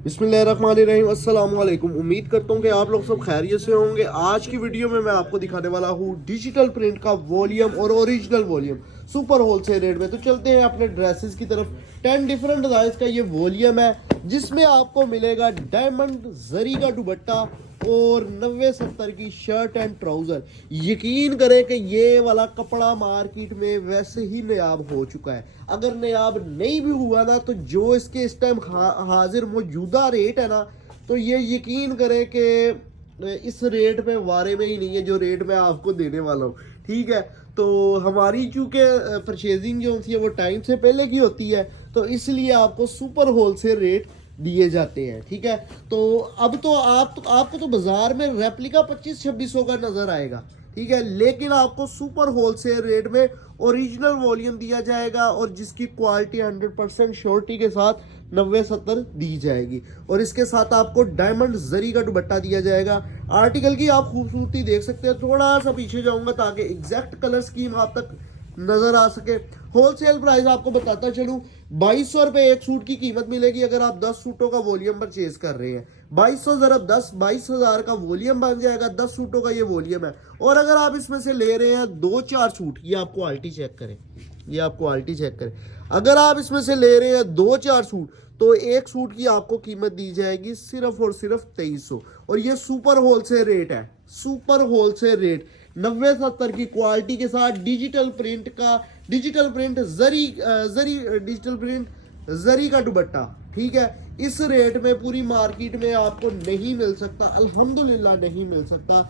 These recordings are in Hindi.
बिस्मिल्लाहिर्रहमानिर्रहीम अस्सलाम वालेकुम। उम्मीद करता हूँ कि आप लोग सब खैरियत से होंगे। आज की वीडियो में मैं आपको दिखाने वाला हूँ डिजिटल प्रिंट का वॉल्यूम और original volume super wholesale rate में। तो चलते हैं अपने ड्रेसेस की तरफ। 10 डिफरेंट डिजाइन का ये वॉल्यूम है जिसमें आपको मिलेगा डायमंड जरी का दुपट्टा और 90-70 की शर्ट एंड ट्राउजर। यकीन करें कि ये वाला कपड़ा मार्केट में वैसे ही नायाब हो चुका है। अगर नायाब नहीं भी हुआ ना तो जो इसके इस टाइम हाजिर मौजूदा रेट है ना, तो ये यकीन करें कि इस रेट पे वारे में ही नहीं है जो रेट मैं आपको देने वाला हूँ। ठीक है, तो हमारी चूंकि परचेजिंग जो होती है वो टाइम से पहले की होती है, तो इसलिए आपको सुपर होलसेल रेट दिए जाते हैं। ठीक है, तो अब तो आपको तो बाजार में रेप्लिका 25-2600 का नजर आएगा। ठीक है, लेकिन आपको सुपर होलसेल रेट में ओरिजिनल वॉल्यूम दिया जाएगा और जिसकी क्वालिटी 100% श्योरिटी के साथ 90-70 दी जाएगी। और इसके साथ आपको डायमंड जरी का दुपट्टा दिया जाएगा। आर्टिकल की आप खूबसूरती देख सकते हैं। थोड़ा सा पीछे जाऊंगा ताकि एग्जैक्ट कलर स्कीम आप तक नजर आ सके। होलसेल प्राइस आपको बताता चलूं, 2200 रुपये एक सूट की कीमत मिलेगी अगर आप 10 सूटों का वॉल्यूम परचेज कर रहे हैं। 2200 ज़रब 10, 22,000 का वॉल्यूम बन जाएगा। 10 सूटों का ये वॉल्यूम है। और अगर आप इसमें से ले रहे हैं 2-4 सूट, ये आप क्वालिटी चेक करें, ये आप क्वालिटी चेक करें। अगर आप इसमें से ले रहे हैं 2-4 सूट तो एक सूट की आपको कीमत दी जाएगी सिर्फ और सिर्फ 2300। और ये सुपर होलसेल रेट है, सुपर होलसेल रेट 90-70 की क्वालिटी के साथ डिजिटल प्रिंट का, डिजिटल प्रिंट जरी जरी डिजिटल प्रिंट जरी का दुपट्टा। ठीक है, इस रेट में पूरी मार्केट में आपको नहीं मिल सकता, अल्हम्दुलिल्लाह नहीं मिल सकता।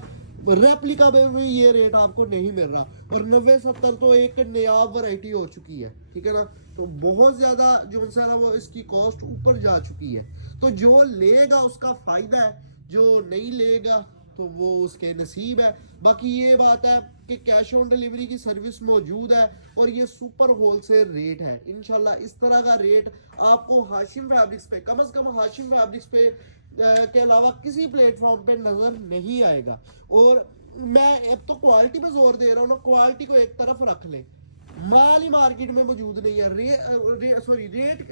रेप्लिका में भी ये रेट आपको नहीं मिल रहा। और 90-70 तो एक नयाब वैरायटी हो चुकी है। ठीक है ना, तो बहुत ज़्यादा जो है ना वो इसकी कॉस्ट ऊपर जा चुकी है। तो जो लेगा उसका फ़ायदा है, जो नहीं लेगा तो वो उसके नसीब है। बाकी ये बात है कि कैश ऑन डिलीवरी की सर्विस मौजूद है और ये सुपर होलसेल रेट है। इंशाल्लाह इस तरह का रेट आपको हाशिम फैब्रिक्स पे, कम से कम हाशिम फैब्रिक्स पे के अलावा किसी प्लेटफॉर्म पे नजर नहीं आएगा। और मैं अब तो क्वालिटी पे जोर दे रहा हूँ ना, क्वालिटी को एक तरफ रख ले, माल ही मार्केट में मौजूद नहीं है।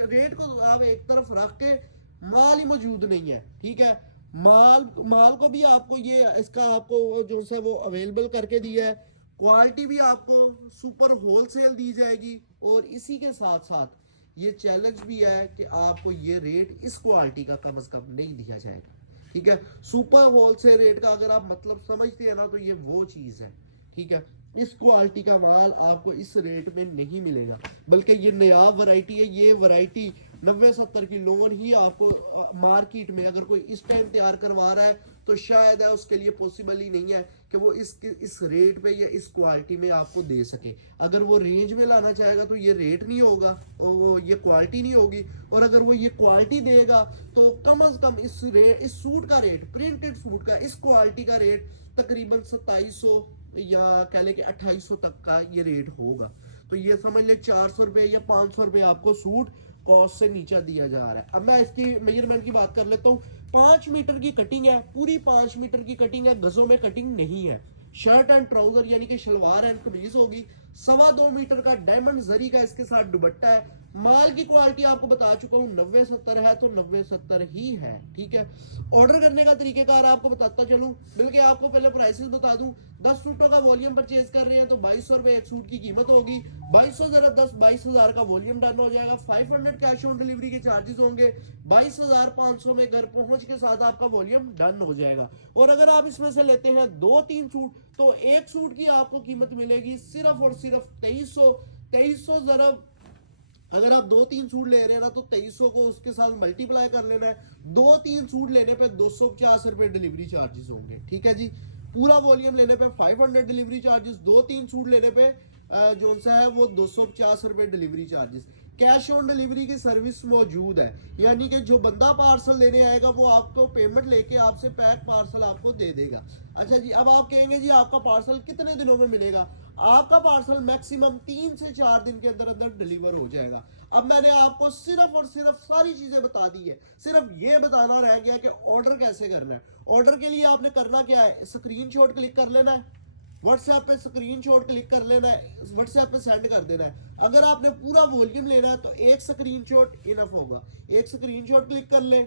रेट को आप एक तरफ रख के, माल ही मौजूद नहीं है। ठीक है, माल माल को भी आपको ये इसका आपको जो है वो अवेलेबल करके दिया है। क्वालिटी भी आपको सुपर होलसेल दी जाएगी और इसी के साथ साथ ये चैलेंज भी है कि आपको ये रेट इस क्वालिटी का कम से कम नहीं दिया जाएगा। ठीक है, सुपर होलसेल रेट का अगर आप मतलब समझते हैं ना तो ये वो चीज़ है। ठीक है, इस क्वालिटी का माल आपको इस रेट में नहीं मिलेगा, बल्कि ये नया वैरायटी है। ये वैरायटी 90-70 की लोन ही आपको मार्केट में अगर कोई इस टाइम तैयार करवा रहा है तो शायद है उसके लिए पॉसिबल ही नहीं है कि वो इस रेट पे या इस क्वालिटी में आपको दे सके। अगर वो रेंज में लाना चाहेगा तो ये रेट नहीं होगा और वो ये क्वालिटी नहीं होगी। और अगर वो ये क्वालिटी देगा तो कम से कम इस सूट का रेट, प्रिंटेड सूट का इस क्वालिटी का रेट तकरीबन 2700 या कह लें कि 2800 तक का ये रेट होगा। तो ये समझ ले 400 रुपये या 500 रुपये आपको सूट कॉस्ट से नीचा दिया जा रहा है। अब मैं इसकी मेजरमेंट की बात कर लेता हूँ। 5 मीटर की कटिंग है, पूरी 5 मीटर की कटिंग है, गजों में कटिंग नहीं है। शर्ट एंड ट्राउजर यानी कि शलवार एंड कमीज होगी। 2.25 मीटर का डायमंड जरी का इसके साथ दुपट्टा है। माल की क्वालिटी आपको बता चुका हूँ, 90-70 है तो 90-70 ही है। ठीक है, ऑर्डर करने का तरीकेकार आपको बताता चलूँ, बल्कि आपको पहले प्राइसेस बता दूं। 10 सूटों का वॉल्यूम परचेज कर रहे हैं तो 2200 रुपये एक सूट की कीमत होगी। 2200 ज़रब 10, 22,000 का वॉल्यूम डन हो जाएगा। 500 कैश ऑन डिलीवरी के चार्जेस होंगे। 22,500 में घर पहुंच के साथ आपका वॉल्यूम डन हो जाएगा। और अगर आप इसमें से लेते हैं 2-3 सूट तो एक सूट की आपको कीमत मिलेगी सिर्फ और सिर्फ 2300। 2300 ज़रब अगर आप 2-3 सूट ले रहे हैं ना तो 2300 को उसके साथ मल्टीप्लाई कर लेना है। 2-3 सूट लेने पे 250 रुपये डिलीवरी चार्जेस होंगे। ठीक है जी, पूरा वॉल्यूम लेने पे 500 डिलीवरी चार्जेस, 2-3 सूट लेने पे जो सा है वो 250 रुपये delivery charges. Cash on delivery की सर्विस मौजूद है, यानी कि जो बंदा पार्सल लेने आएगा वो आपको पेमेंट लेके आपसे पैक पार्सल आपको दे देगा। अच्छा जी, अब आप कहेंगे जी आपका पार्सल कितने दिनों में मिलेगा? आपका पार्सल मैक्सिमम 3 से 4 दिन के अंदर अंदर डिलीवर हो जाएगा। अब मैंने आपको सिर्फ और सिर्फ सारी चीजें बता दी है, सिर्फ ये बताना रह गया कि ऑर्डर कैसे करना है। ऑर्डर के लिए आपने करना क्या है, स्क्रीनशॉट क्लिक कर लेना है, व्हाट्सएप पे स्क्रीनशॉट क्लिक कर लेना है, व्हाट्सएप पे सेंड कर देना है। अगर आपने पूरा वॉल्यूम लेना है तो एक स्क्रीनशॉट इनफ होगा। एक स्क्रीनशॉट क्लिक कर ले,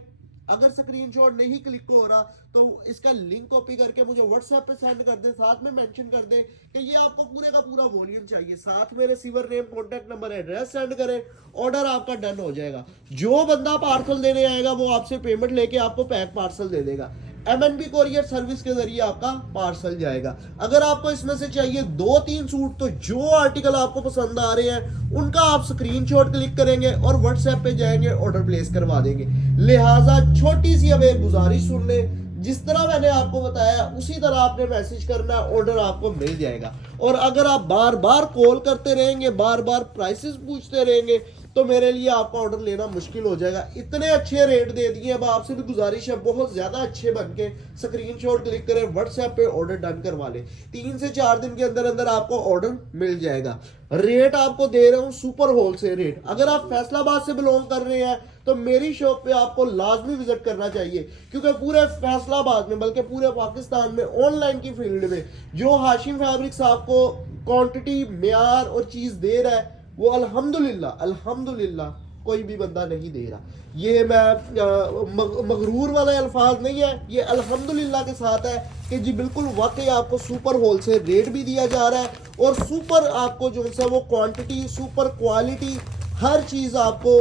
अगर स्क्रीनशॉट नहीं क्लिक हो रहा तो इसका लिंक कॉपी करके मुझे व्हाट्सएप पे सेंड कर दें, साथ में मेंशन कर दें कि ये आपको पूरे का पूरा वॉल्यूम चाहिए, साथ में receiver name, contact number, address send करें, ऑर्डर आपका डन हो जाएगा। जो बंदा पार्सल देने आएगा वो आपसे पेमेंट लेके आपको पैक पार्सल दे देगा। MNB कोरियर सर्विस के जरिए आपका पार्सल जाएगा। अगर आपको इसमें से चाहिए 2-3 सूट तो जो आर्टिकल आपको पसंद आ रहे हैं उनका आप स्क्रीनशॉट क्लिक करेंगे और व्हाट्सएप पे जाएंगे, ऑर्डर प्लेस करवा देंगे। लिहाजा छोटी सी अब एक गुजारिश सुन ले, जिस तरह मैंने आपको बताया उसी तरह आपने मैसेज करना, ऑर्डर आपको मिल जाएगा। और अगर आप बार बार कॉल करते रहेंगे, बार बार प्राइसेस पूछते रहेंगे तो मेरे लिए आपका ऑर्डर लेना मुश्किल हो जाएगा। इतने अच्छे रेट दे दिए, अब आपसे भी गुजारिश है बहुत ज्यादा अच्छे बन के स्क्रीनशॉट क्लिक करें, व्हाट्सएप पे ऑर्डर डन करवा लें। 3 से 4 दिन के अंदर अंदर आपको ऑर्डर मिल जाएगा। रेट आपको दे रहा हूँ सुपर होलसेल रेट। अगर आप फैसलाबाद से बिलोंग कर रहे हैं तो मेरी शॉप पे आपको लाजमी विजिट करना चाहिए, क्योंकि पूरे फैसलाबाद में बल्कि पूरे पाकिस्तान में ऑनलाइन की फील्ड में जो हाशिम फैब्रिक्स आपको क्वांटिटी, म्यार और चीज दे रहा है वो अल्हम्दुलिल्लाह कोई भी बंदा नहीं दे रहा। ये मैं मगरूर वाला अल्फाज नहीं है, ये अल्हम्दुलिल्लाह के साथ है कि जी बिल्कुल वाकई आपको सुपर होलसेल रेट भी दिया जा रहा है और सुपर आपको जो है वो क्वांटिटी, सुपर क्वालिटी, हर चीज़ आपको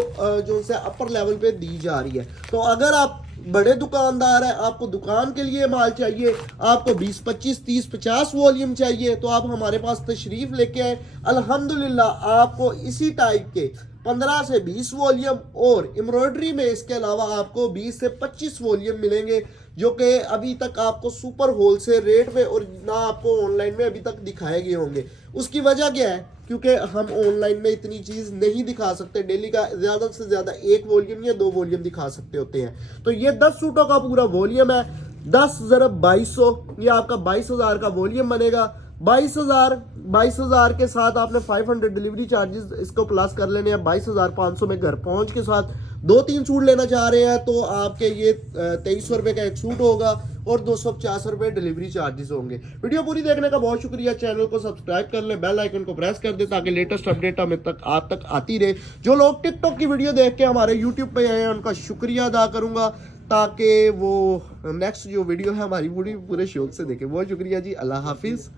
जो है अपर लेवल पे दी जा रही है। तो अगर आप बड़े दुकानदार है, आपको दुकान के लिए माल चाहिए, आपको 20, 25, 30, 50 वॉल्यूम चाहिए तो आप हमारे पास तशरीफ लेके आए। अल्हम्दुलिल्लाह आपको इसी टाइप के 15 से 20 वॉल्यूम और एम्ब्रॉयडरी में इसके अलावा आपको 20 से 25 वॉल्यूम मिलेंगे, जो कि अभी तक आपको सुपर होलसेल रेट में और ना आपको ऑनलाइन में अभी तक दिखाए गए होंगे। उसकी वजह क्या है? क्योंकि हम ऑनलाइन में इतनी चीज़ नहीं दिखा सकते, डेली का ज़्यादा से ज़्यादा 1 वॉल्यूम या 2 वॉल्यूम दिखा सकते होते हैं। तो ये 10 सूटों का पूरा वॉल्यूम है, 10 ज़रब 2200, ये आपका 22,000 का वॉल्यूम बनेगा। 22,000 के साथ आपने 500 डिलीवरी चार्जेस इसको प्लस कर लेने हैं। 22,500 में घर पहुंच के साथ 2-3 सूट लेना चाह रहे हैं तो आपके ये 2300 रुपये का एक सूट होगा और 250 रुपये डिलीवरी चार्जेस होंगे। वीडियो पूरी देखने का बहुत शुक्रिया। चैनल को सब्सक्राइब कर ले, बेल आइकन को प्रेस कर दे ताकि लेटेस्ट अपडेट हमें तक आप तक आती रहे। जो लोग टिकटॉक की वीडियो देख के हमारे यूट्यूब पे आए हैं उनका शुक्रिया अदा करूंगा ताकि वो नेक्स्ट जो वीडियो है हमारी पूरे शौक से देखें। बहुत शुक्रिया जी, अल्लाह हाफिज़।